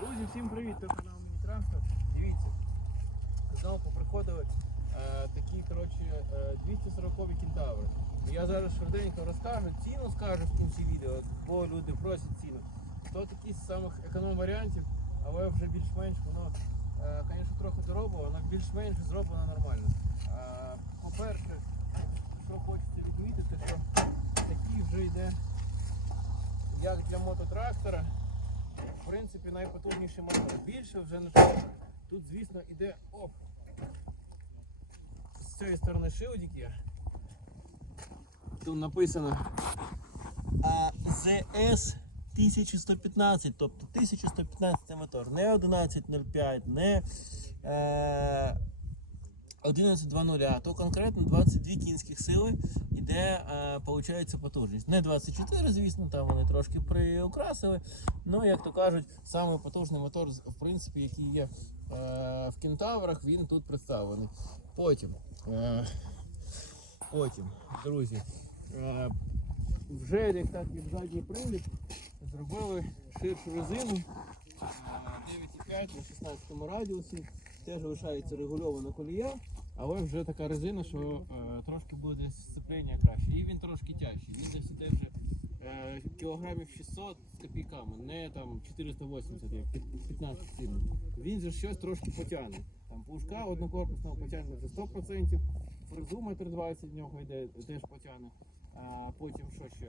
Друзі, всім привіт! Це канал Міні Транспорт. Дивіться, знову поприходили е, такі коротше, е, 240 кентаври. Я зараз швиденько розкажу, ціну скажу в кінці відео, бо люди просять ціну. То такі з самих економ варіантів, але вже більш-менш воно, е, трохи дороблено, але більш-менш зроблено нормально. Е, По-перше, що хочеться відмітити, що такий вже йде як для мототрактора. В принципі, найпотужніший мотор. Більше вже не треба. Тут, звісно, іде оп. З цієї сторони шилдик. Тут написано AZS 1115, тобто 1115 мотор. Не 1105, не е, 1120, то конкретно 22 кінських сили іде, е, потужність. Не 24, звісно, там вони трошки приукрасили. Ну, як то кажуть, самий потужний мотор, в принципі, який є е, в кентаврах, він тут представлений. Потім, е, потім, друзі, е, вже як так як задній привід, зробили ширшу резину е, 9,5 на 16 радіусі. Теж лишається регульована колія, але вже така резина, що е, трошки буде сцеплення краще. І він трошки тяжчий. Він десь іде вже е, кілограмів 600 з копійками, не там 480, як 15 сильно. Він же щось трошки потягне. Там пушка однокорпусного потягне вже 100%, фрезу метр 20 в нього йде, теж потягне. А, потім що ще?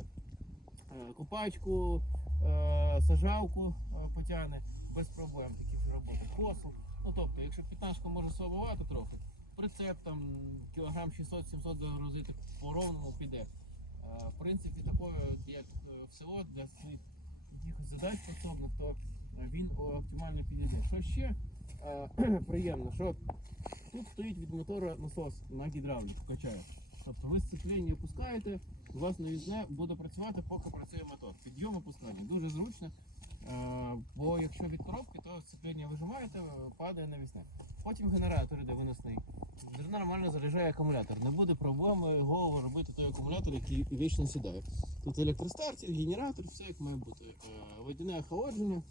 Е, Копачку, е, сажалку е, потягне без проблем такі роботи. Косу. Ну тобто, якщо 15 може слабувати трохи, прицеп там кілограм 600-700 догрузити по ровному піде. В принципі, такою, як е, в село для своїх якихось задач способних, то е, він оптимально підійде. Що ще е, приємно, що тут стоїть від мотора насос на гідравліку, качає. Тобто ви сцепління опускаєте, у вас навісне буде працювати, поки працює мотор. Підйом опускання дуже зручно. Е, Бо якщо від коробки, то сцепління вижимаєте, падає навісне. Потім генератор іде виносний. Нормально заряджає акумулятор. Не буде проблеми голову робити той акумулятор, який вічно сідає. Тут електростартер, генератор, все як має бути. Е, Водяне охолодження.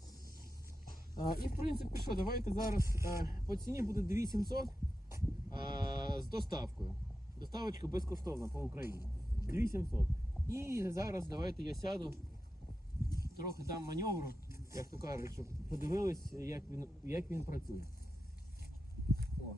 Е, І в принципі що, давайте зараз е, по ціні буде 2700 е, з доставкою. Доставочка безкоштовна по Україні. 2700. І зараз давайте я сяду, трохи дам маневру, як то кажуть, щоб подивились, як він, як він працює. О.